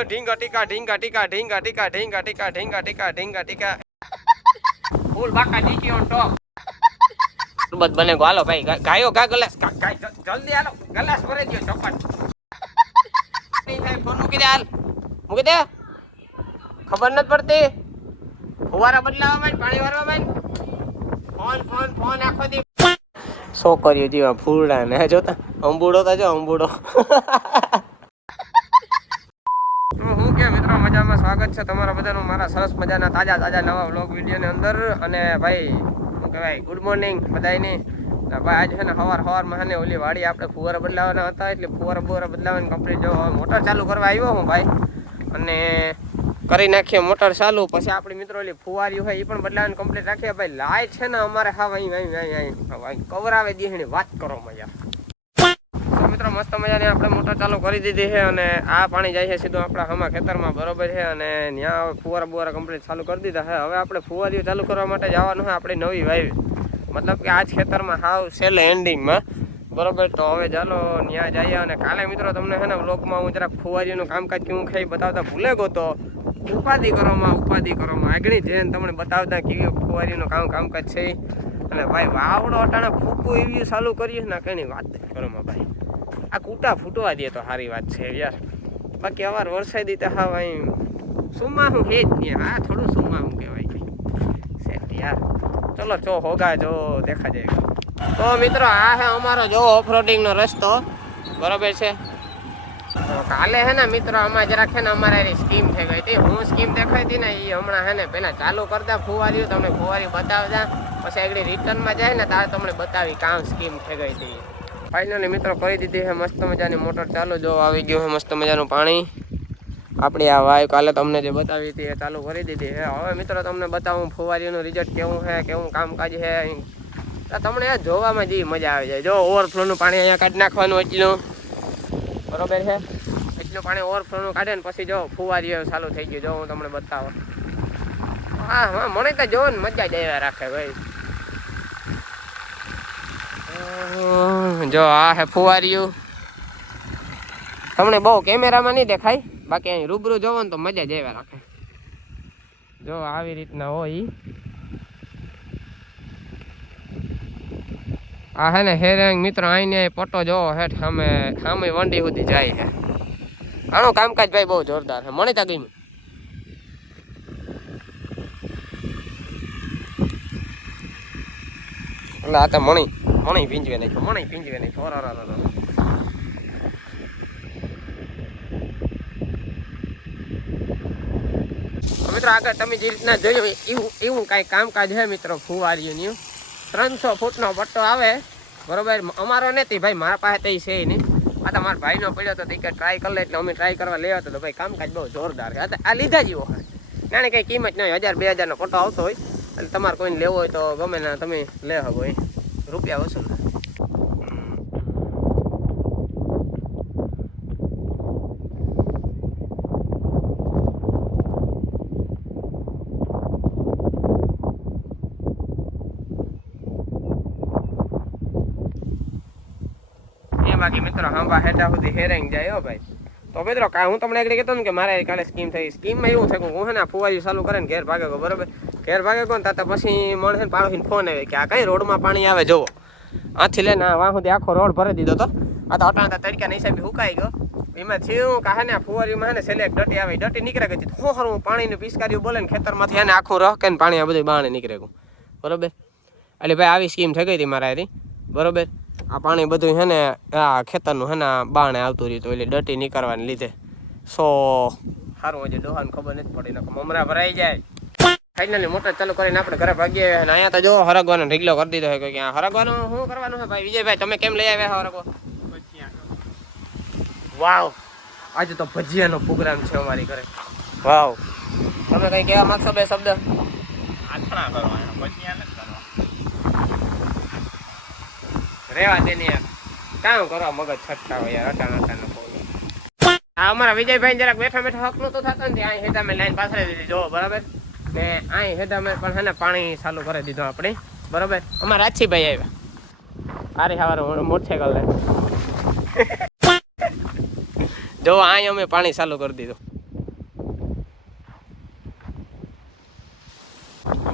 ઢીંગા ટીકા ઢીંગા ટીકા ઢીંગા ટીકા ઢીંગા ટીકા ઢીંગા ટીકા ઢીંગા ટીકા ફૂલ બાકા ડીકી ઓન ટોપ બસ બને ગો હાલો ભાઈ ગાયો ગા ગલાસ જલ્દી હાલો ગલાસ ભરી દો ચોપટ નહીં થાય ફોન મૂકી દે હાલ મૂકી દે ખબર નથી પડતી ફુવારા બદલાવા માં પાણી વારવા માં ફોન ફોન ફોન આખો દી છોકરીઓ જેવા ફૂલડા ને જોતા અંબુડો તો જો અંબુડો હું કે મિત્રો મજામાં સ્વાગત છે તમારા બધાનું મારા સરસ મજાના તાજા નવા વ્લોગ વિડીયોની અંદર અને ભાઈ શું કહેવાય ગુડ મોર્નિંગ બધાને ભાઈ આજ છે ને સવારમાં છે ને ઓલી વાડી આપણે ફુવારા બદલાવાના હતા એટલે ફુવારા બદલાવાની કમ્પ્લીટ જો મોટર ચાલુ કરવા આવ્યો હું ભાઈ અને કરી નાખીએ મોટર ચાલુ પછી આપણી મિત્રો ઓલી ફુવારી હોય એ પણ બદલાવાની કમ્પ્લીટ રાખીએ ભાઈ લાઈટ છે ને અમારે હા અહીં કવરાવે દીહણી વાત કરો મજા મિત્રો મસ્ત મજાની આપણે મોટર ચાલુ કરી દીધી છે અને આ પાણી જાય છે સીધું આપણા હમા ખેતરમાં બરોબર છે અને ત્યાં ફુવારા બુવારા કમ્પ્લીટ ચાલુ કરી દીધા છે હવે આપણે ફુવારીઓ ચાલુ કરવા માટે જવાનું છે આપણી નવી વાવી મતલબ કે આજ ખેતરમાં હાવ છેલ્લે એન્ડિંગમાં બરોબર તો હવે ચાલો ત્યાં જઈએ અને કાલે મિત્રો તમને છે ને વ્લોગમાં હું જરાક ફુવારીઓનું કામકાજ કેવું ખાઈ બતાવતા ભૂલે ગયો તો ઉપાધિ કરવામાં આગળ જઈને તમને બતાવતા કેવી ફુવારીનું કામકાજ છે અને ભાઈ વાવડો અટાણે ફૂકું એવી ચાલુ કરીએ ને કઈ વાત કરવામાં ભાઈ આ કૂટા ફૂટવા દે તો સારી વાત છે યાર બાકી અવાર વરસાદી તો હા અહીં સુમા હું હે જ નહીં હા થોડું સુમા હું કહેવાય સેટ યાર ચલો ચો હોગા જો દેખા જાય તો મિત્રો આ હે અમારો જો ઓફરોડિંગનો રસ્તો બરોબર છે કાલે હે ને મિત્રો આમાં જરાક છે ને અમારે સ્કીમ થઈ ગઈ હતી હું સ્કીમ દેખાઈ હતી ને એ હમણાં હે ને પહેલાં ચાલુ કરતા ફુવારીઓ તમને ફુવારી બતાવતા પછી આગળ રિટર્નમાં જાય ને તારે તમને બતાવી કામ સ્કીમ થઈ ગઈ હતી ફાઇનલી મિત્રો કરી દીધી છે મસ્ત મજાની મોટર ચાલુ જો આવી ગયું છે મસ્ત મજાનું પાણી આપણી આ વાયુ કાલે તમને જે બતાવી હતી એ ચાલુ કરી દીધી છે હવે મિત્રો તમને બતાવું ફુવારીનું રિઝલ્ટ કેવું છે કેવું કામકાજ છે તમને એ જોવામાં જેવી મજા આવી જાય જો ઓવરફ્લોનું પાણી અહીંયા કાઢી નાખવાનું એટલું બરોબર છે એટલું પાણી ઓવરફ્લોનું કાઢે ને પછી જો ફુવારીઓ ચાલુ થઈ ગયું જો હું તમને બતાવો હા મને તો જોવો ને મજા જ આવ્યા રાખે ભાઈ જો આ હે ફુવારીયું તમને બહુ કેમેરામાં નહીં દેખાય બાકી અહીં રૂબરૂ જોવો ને તો મજા જ આવ્યા રાખે જો આવી રીતના હોય આ હે ને હેરેંગ મિત્ર આઈને પટ્ટો જોવો હેઠ સામે વંડી સુધી જાય છે આનું કામકાજ ભાઈ બહુ જોરદાર છે મને તો ગમ્યું એટલે આ તો મણી ભીંજવે નાખ્યો મિત્રો આગળ તમે જે રીતના જોયું એવું કાંઈ કામકાજ છે મિત્રો ફુવારીઓનું 300 ફૂટનો પટ્ટો આવે બરોબર અમારો નથી ભાઈ મારા પાસે તો છે નહીં આ તો મારા ભાઈનો પડ્યો હતો કે ટ્રાય કરી લે એટલે અમે ટ્રાય કરવા લેવા તો ભાઈ કામકાજ બહુ જોરદાર છે આ લીધા જેવો હોય નાની કંઈ કિંમત નહીં 1000-2000નો પટ્ટો આવતો હોય એટલે તમારે કોઈને લેવો હોય તો ગમે ને તમે લે શકો રૂપિયા વસૂલ બાકી મિત્રો હાંભા હેઠા સુધી હેરાઈ જાય હો ભાઈ તો મિત્રો હું તમને આગળ કહેતો ને કે મારે કાલે સ્કીમ થઈ સ્કીમમાં એવું થયું હું છે ને ફુવારી ચાલુ કરે ને ઘેર ભાગે ગયો બરોબર ઘેર ભાગે ગયો ને તા પછી મને પાડોશીને ફોન આવે કે આ કઈ રોડમાં પાણી આવે જોવો આથી લઈને વાં સુધી આખો રોડ ભરી દીધો તો આ તો અટાણા તડક્યાના હિસાબે સુકાઈ ગયો એમાં થયું કે ને ફુવારીમાં ને છેલ્લે ડટી આવે ડટી નીકળે ગઈ હું પાણીની પિચકારીઓ બોલે ને ખેતરમાંથી એને આખું રહ કે પાણી આ બધું બાણે નીકળે ગયું બરોબર એટલે ભાઈ આવી સ્કીમ થઈ ગઈ હતી મારા એની બરોબર આ પાણી બધું છે ને આ ખેતરનું છે ને બાણે આવતું રહ્યું હતું એટલે ડટી નીકળવાને લીધે સારું હજી ડોહાને ખબર નથી પડી ને મમરા ભરાઈ જાય ફાઇનલી મોટર ચાલુ કરીને આપણે ઘરે ભાગીએ અને અહીંયા તો જો હરગવાનો ઢીકલો કરી દીધો હોય કે હરગવાનો શું કરવાનું છે ભાઈ વિજયભાઈ તમે કેમ લઈ આવ્યા હરગવા વાવ આજે તો ભજીયાનો પ્રોગ્રામ છે અમારી ઘરે વાવ તમે કઈ કહેવા માંગશો બે શબ્દ આથણા કરવા ભજીયા નથી કરવા રેવા દે ને યાર કામ કરવા મગજ છટતા હોય યાર અટાણા આ અમારા વિજયભાઈ જરાક બેઠા હકનું તો થતું ને અહીં હેઠા મેં લાઈન પાછળ દીધી જો બરાબર ને અહીં હેઠા મેં પણ છે ને પાણી ચાલુ કરી દીધું આપણે બરાબર અમારા રાજીભાઈ આવ્યા હારી સવારે મોટરસાઇકલ લે જો અહીં અમે પાણી ચાલુ કરી દીધું.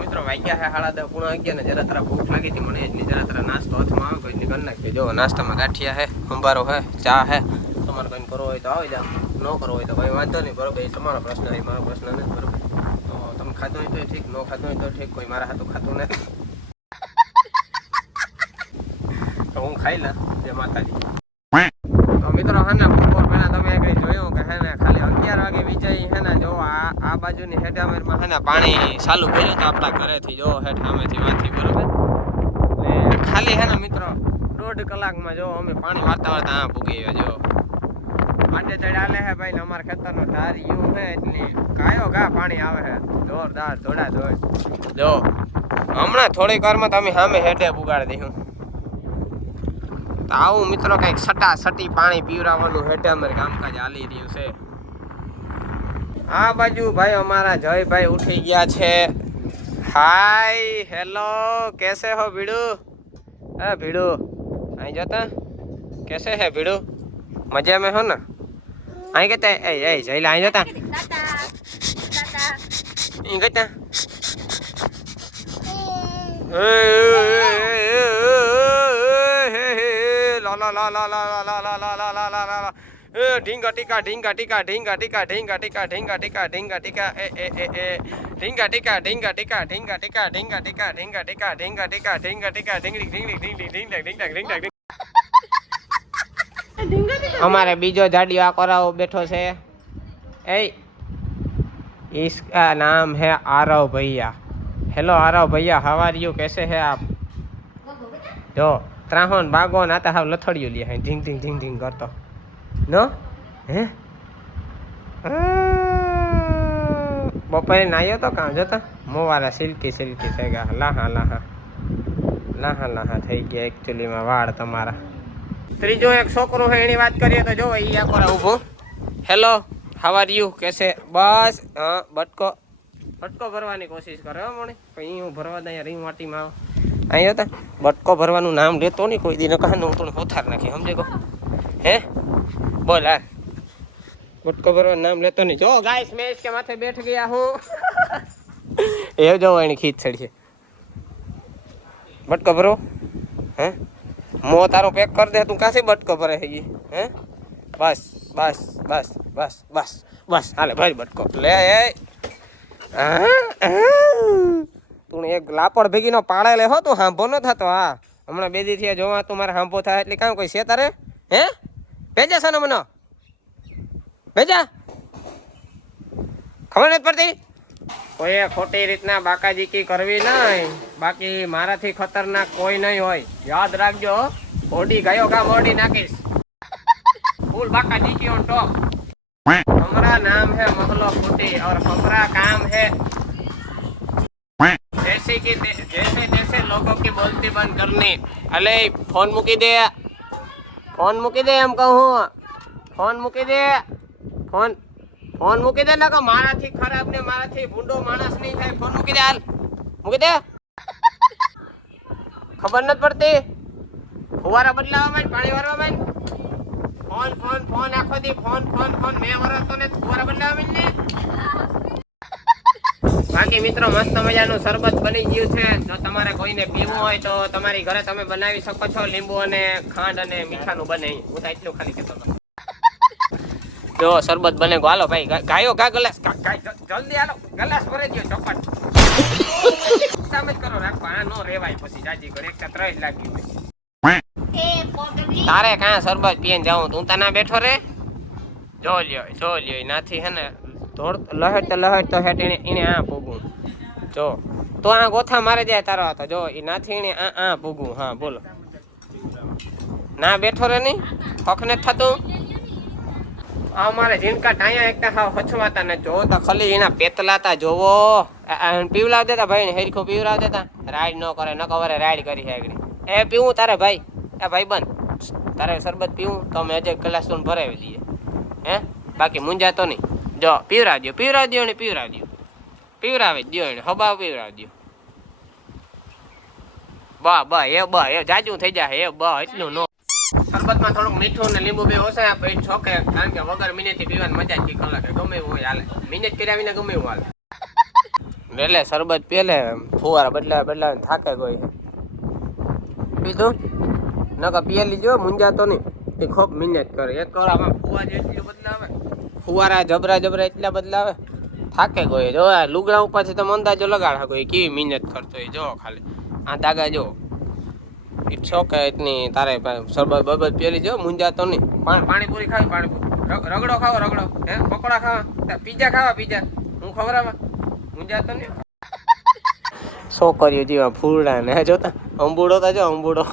મિત્રો વાગ્યા છે 10:30 પૂણા 11 ને જરા તરા ભૂખ લાગી હતી મને એટલી જરા તરા નાસ્તો હાથમાં આવે કોઈ કરી નાખી. જો નાસ્તામાં ગાંઠિયા છે, સંભારો છે, ચા છે. તમારે કંઈ કરવો હોય તો આવી જાવ, ન કરવો હોય તો કંઈ વાંધો નહીં. બરોબર, એ તમારો પ્રશ્ન છે, મારો પ્રશ્ન નથી. બરોબર, તો તમે ખાધો હોય તો ઠીક, ન ખાધો હોય તો ઠીક. કોઈ મારા હાથું ખાતું નથી તો હું ખાઈ લે જે માતાજી. તો મિત્રો હે ને બપોર પહેલા તમે કઈ જોયું કે હે ને ખાલી 11 વાગે વિજય હે ને જો આ બાજુની હેઠામેરમાં હે ને પાણી ચાલુ કર્યું તો આપણા ઘરેથી જો હેઠામેથી વાથી. બરોબર, ખાલી હે ને મિત્રો 1.5 કલાકમાં જો અમે પાણી વારતા વારતા આ ભૂગી ગયા. જો માટે ચડાલે હે ભાઈ ને અમારા ખેતરનો ધારી યુ હે એટલે કાયો ગા પાણી આવે હે જોરદાર ધોડા ધોડ. જો હમણાં થોડીક વારમાં તમે સામે હેઠે પુગાડી દઈશું. તો આવું મિત્રો કંઈક સટી પાણી પીવરાવવાનું હેઠે અમારે કામકાજ હાલી રહ્યું છે. આ બાજુ ભાઈ અમારા જયભાઈ ઉઠી ગયા છે. હાય હેલો કેસે હો ભીડુ? હા ભીડુ અહીં જોતા કેસે હે ભીડુ? મજા में हो ना? અહીં કેતા એ જઈલા અહીં જોતા અહીં કેતા ला ला ला ला ला ला ला ला ला ला ला ला ला ढींगा टिका ढींगा टिका ढींगा टिका ढींगा टिका ढींगा टिका ढींगा टिका ए ढींगा टिका ढींगा टिका ढींगा टिका ढींगा टिका ढींगा टिका ढींगा टिका ढींगा टिका ढींगली ढींगली ढીંગલી ઢીંગલી ઢીંગલી ઢીંગલી. हमारे बीजो झाड़ियों आकोराओ बैठो से. ए इसका नाम है आरव भैया. हेलो आरव भैया, हाउ आर यू? कैसे हैं आप? जो ત્રાહોન બાગો નાતા હાવ લથડિયું લે ઢીંગ ઢીંગ ઢીંગ ઢીંગ કરતો નો હે. બપોરે નાયો તો કાં જતા મોવારા સિલ્કી સિલ્કી થઈ ગયા, લાહા લાહા લાહા લાહા થઈ ગયા એકચ્યુઅલીમાં વાળ તમારા. ત્રીજો એક છોકરો છે એની વાત કરીએ તો જો એ આકોરા ઊભો. Hello how are you? કેસે? બસ હા બટકો ભરવાની કોશિશ કરે હો મણી, પછી હું ભરવા દઉં યાર. રીંગ વાટીમાં આવો અહીં હતા બટકો ભરવાનું નામ લેતો નહીં કોઈ દી, નકા હું તો હોથાર નાખી સમજે કહો. હે બોલ હા બટકો ભરવાનું નામ લેતો નહીં. જો ગાઈસ મેં इसके माथे बैठ गया हूँ એ જો એની ખીચ ચડી છે. બટકો ભરો હે મો તારો પેક કર દે તું કાસી બટકો ભરે છે હે. બસ બસ બસ બસ બસ બસ હાલે ભાઈ બટકો લે. તું એક લાપડ ભેગીનો પાળે લે હો તું હાંભો ન થતો. હા હમણાં 2 દી થયા જોવા તું મારે હાંભો થાય એટલે કામ કોઈ છે તારે હે? ભેજા છે ને મને ભેજા ખબર નથી પડતી. કોઈ ખોટી રીતના બાકાજીકી કરવી નહીં, બાકી મારાથી ખતરનાક કોઈ નહીં હોય. યાદ રાખજો, ઓડી ગયો કા મોડી નાખીશ. ફૂલ बाकाजीकी ऑन टॉप. हमारा नाम है महलो फूटी और हमारा काम है जैसे जैसे लोगों की बोलती बंद करनी. अले फोन मूकी दे एम कहूँ. फोन मूकी दे फोन मूकी दे ना माराथी खराब ने माराथी भूंडो माणस नहीं થાય. फोन મૂકી દે હાલ મૂકી દે. ખબર નથી પડતી ફુવારા બદલાવા માં પાણી વારવા માં ફોન આખો દી ફોન મેં વરસતો ને ફુવારા બદલાવા માં ને. બાકી મિત્રો મસ્ત મજાનું શરબત બની ગયું છે. જો તમારે કોઈને પીવું હોય તો તમારી ઘરે તમે બનાવી શકો છો. લીંબુ અને ખાંડ અને મીઠાનું બને. હું તો એટલું ખાલી કહેતો હતો. જો શરબત બને ગો. હાલો ભાઈ ગાયો ગા ગ્લાસ જલ્દી હાલો ગ્લાસ ભરી દો ચોપટ. સામે કરો રાખો આ નો રેવાય પછી જાજી ઘરે એક 30 લાગી હોય. તારે કાં શરબત પીને જાઉં તું તના બેઠો રે. જો લ્યો નાથી હે ને ધોળ લહેટ તો હેઠ એને આ પૂગું. જો તો આ ગોથા મારે જાય તારો હતો. જો એ નાથી એને આ પૂગું. હા બોલો ના બેઠો રે નહીં હકને થતું. અમારે જીનકા ટાયા એકતા હાવ હચવાતા ને જો તો ખાલી એના પેતલાતા જોવો. પીવલાવ દેતા ભાઈ ને હેરખો પીવરાવ દેતા. રાઈડ ન કરે ન કવરે રાઈડ કરી છે આગળ. એ પીવું તારે ભાઈ એ ભાઈ બંધ તારે શરબત પીવું તો અમે હજે ગ્લાસ તો ભરાવી દઈએ હે. બાકી મુંજાતો નહીં. જો પીવરાવજો ને પીવરાવી દો એને હબા પીવરાવજો. બા એ જાજુ થઈ જાય એ બા એટલું નો શરબતમાં થોડુંક મીઠું ને લીંબુ બે ઓછા પેટ છોકે, કારણ કે વગર મિનિટથી પીવાની મજા જ કલાકે ગમે એવું હોય હાલે, મિનિટ કર્યા વિના ગમે એવું હાલે. એટલે શરબત પેલે ફુવારા બદલાવે થાકે કોઈ પીધું નકા પીએલી જો મુંજાતો નહીં એ ખૂબ મિનિટ કરે. એક કળામાં ફુવા જેટલું બદલાવે, ફુવારા જબરા એટલા બદલાવે, થાકે કોઈ. જો લુગડા ઉપરથી તમે અંદાજો લગાડ કોઈ કેવી મહેનત કરતો હોય. જો ખાલી આ દાગા જો છોકે એટલી તારે શરબત બરબત પેલી જો મુંજાતો નહીં. પાણીપુરી ખાવી, પાણીપુરી રગડો ખાવો, રગડો હે પકોડા ખાવા, પીઝા ખાવા, પીઝા હું ખવડાવવા, મુંજાતો નહીં. છોકરીઓ જેવા ફૂલડા ને જોતા અંબુડો તા જો અંબુડો